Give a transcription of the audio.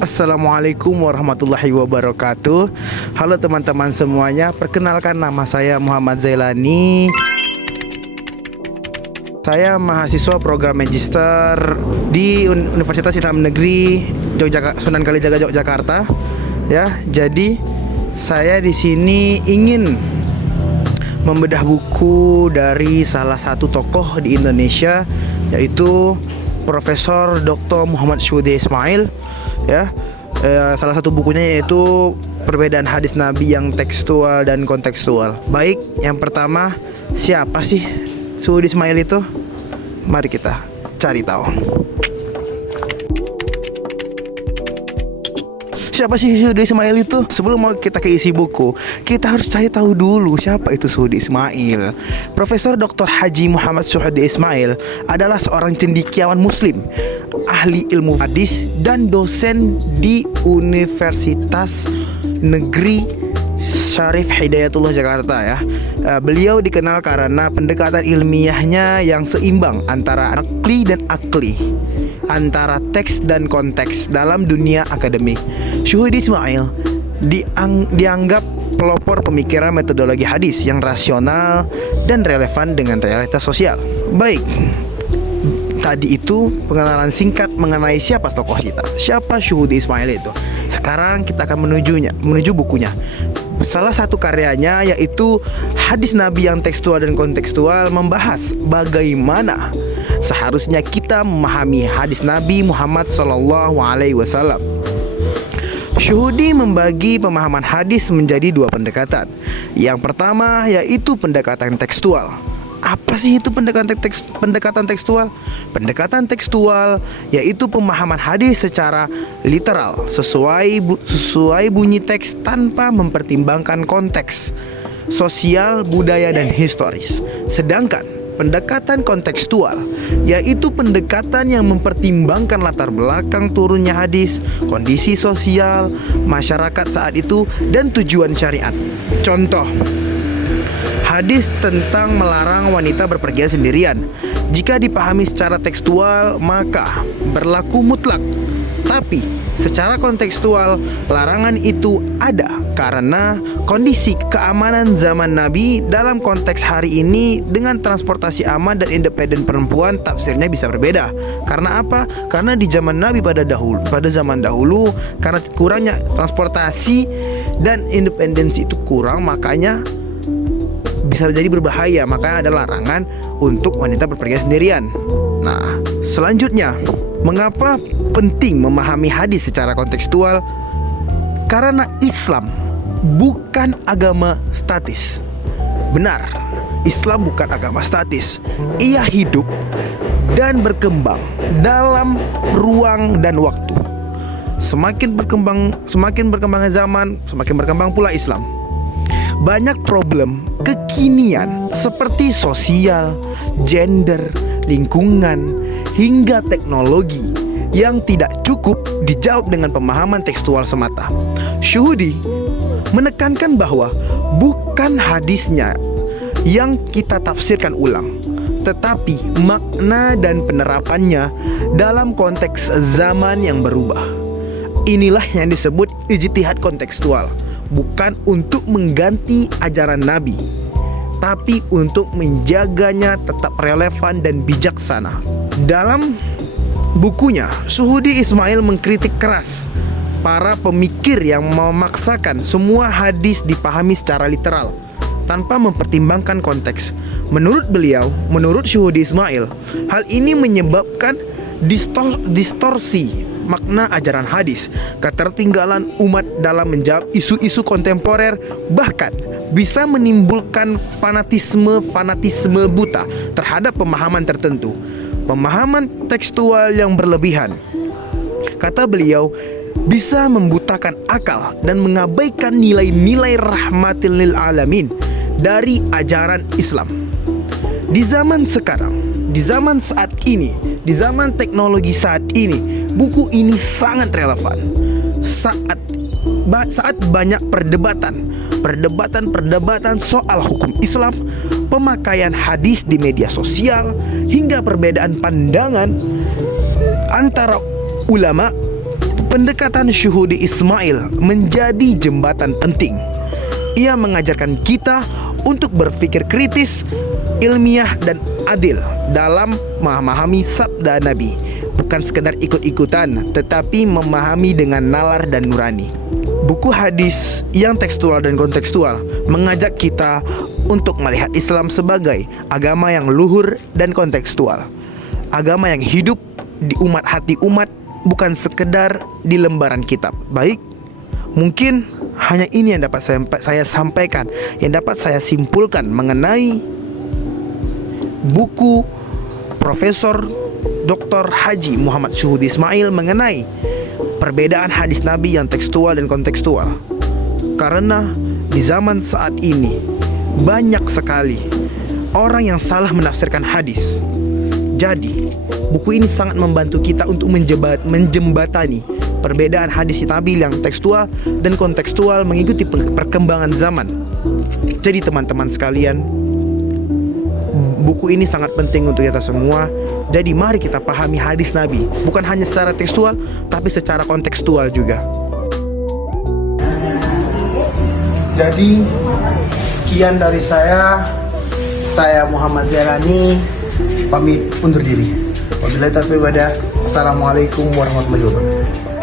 Assalamualaikum warahmatullahi wabarakatuh. Halo teman-teman semuanya, perkenalkan nama saya Muhammad Zailani. Saya mahasiswa program Magister di Universitas Islam Negeri Sunan Kalijaga, Yogyakarta. Ya, jadi saya di sini ingin membedah buku dari salah satu tokoh di Indonesia, yaitu Profesor Dr. Muhammad Syuhudi Ismail. Ya, salah satu bukunya yaitu Perbedaan Hadis Nabi yang Tekstual dan Kontekstual. Baik, yang pertama, siapa sih Syuhudi Ismail itu? Mari kita cari tahu. Siapa sih Syuhudi Ismail itu? Sebelum mau kita ke isi buku, kita harus cari tahu dulu siapa itu Syuhudi Ismail. Profesor Dr. Haji Muhammad Syuhudi Ismail adalah seorang cendekiawan muslim, ahli ilmu hadis dan dosen di Universitas Negeri Syarif Hidayatullah Jakarta ya. Beliau dikenal karena pendekatan ilmiahnya yang seimbang antara akli dan akli, antara teks dan konteks dalam dunia akademik. Syuhudi Ismail dianggap pelopor pemikiran metodologi hadis yang rasional dan relevan dengan realitas sosial. Baik, tadi itu pengenalan singkat mengenai siapa tokoh kita, siapa Syuhudi Ismail itu. Sekarang kita akan menuju bukunya. Salah satu karyanya yaitu Hadis Nabi yang Tekstual dan Kontekstual, membahas bagaimana seharusnya kita memahami hadis Nabi Muhammad SAW. Syuhudi membagi pemahaman hadis menjadi dua pendekatan. Yang pertama yaitu pendekatan tekstual. Apa sih itu pendekatan tekstual? Pendekatan tekstual yaitu pemahaman hadis secara literal, sesuai bunyi teks tanpa mempertimbangkan konteks sosial, budaya, dan historis. Sedangkan pendekatan kontekstual yaitu pendekatan yang mempertimbangkan latar belakang turunnya hadis, kondisi sosial masyarakat saat itu, dan tujuan syariat. Contoh, hadis tentang melarang wanita berpergian sendirian. Jika dipahami secara tekstual, maka berlaku mutlak. Tapi secara kontekstual, larangan itu ada karena kondisi keamanan zaman Nabi dalam konteks hari ini dengan transportasi aman dan independen perempuan, tafsirnya bisa berbeda. Karena apa? Karena di zaman Nabi pada zaman dahulu, karena kurangnya transportasi dan independensi itu kurang, makanya bisa jadi berbahaya, makanya ada larangan untuk wanita berpergian sendirian. Nah, selanjutnya, mengapa penting memahami hadis secara kontekstual? Karena Islam bukan agama statis. Benar, Islam bukan agama statis. Ia hidup dan berkembang dalam ruang dan waktu. Semakin berkembangnya zaman, semakin berkembang pula Islam. Banyak problem kekinian seperti sosial, gender, lingkungan, hingga teknologi yang tidak cukup dijawab dengan pemahaman tekstual semata. Syuhudi menekankan bahwa bukan hadisnya yang kita tafsirkan ulang, tetapi makna dan penerapannya dalam konteks zaman yang berubah. Inilah yang disebut ijtihad kontekstual. Bukan untuk mengganti ajaran Nabi, tapi untuk menjaganya tetap relevan dan bijaksana. Dalam bukunya, Syuhudi Ismail mengkritik keras para pemikir yang memaksakan semua hadis dipahami secara literal tanpa mempertimbangkan konteks. Menurut Syuhudi Ismail, hal ini menyebabkan distorsi makna ajaran hadis, ketertinggalan umat dalam menjawab isu-isu kontemporer, bahkan bisa menimbulkan fanatisme buta terhadap pemahaman tertentu, pemahaman tekstual yang berlebihan. Kata beliau, bisa membutakan akal dan mengabaikan nilai-nilai rahmatil lil alamin dari ajaran Islam. Di zaman sekarang, di zaman saat ini, di zaman teknologi saat ini, buku ini sangat relevan. Saat banyak perdebatan soal hukum Islam, pemakaian hadis di media sosial, hingga perbedaan pandangan antara ulama, Pendekatan Syuhudi Ismail menjadi jembatan penting. Ia mengajarkan kita untuk berpikir kritis, ilmiah dan adil dalam memahami sabda Nabi. Bukan sekedar ikut-ikutan, tetapi memahami dengan nalar dan nurani. Buku hadis yang tekstual dan kontekstual mengajak kita untuk melihat Islam sebagai agama yang luhur dan kontekstual. Agama yang hidup di umat hati umat, bukan sekedar di lembaran kitab. Baik, mungkin hanya ini yang dapat saya sampaikan, yang dapat saya simpulkan mengenai buku Profesor Dr. Haji Muhammad Syuhudi Ismail mengenai perbedaan hadis Nabi yang tekstual dan kontekstual. Karena di zaman saat ini banyak sekali orang yang salah menafsirkan hadis. Jadi buku ini sangat membantu kita untuk menjembatani perbedaan hadis Nabi yang tekstual dan kontekstual mengikuti perkembangan zaman. Jadi teman-teman sekalian, buku ini sangat penting untuk kita semua. Jadi mari kita pahami hadis Nabi, bukan hanya secara tekstual, tapi secara kontekstual juga. Jadi sekian dari saya Muhammad Jalani, pamit undur diri. Wabillahi taufiq wal hidayah. Assalamualaikum warahmatullahi wabarakatuh.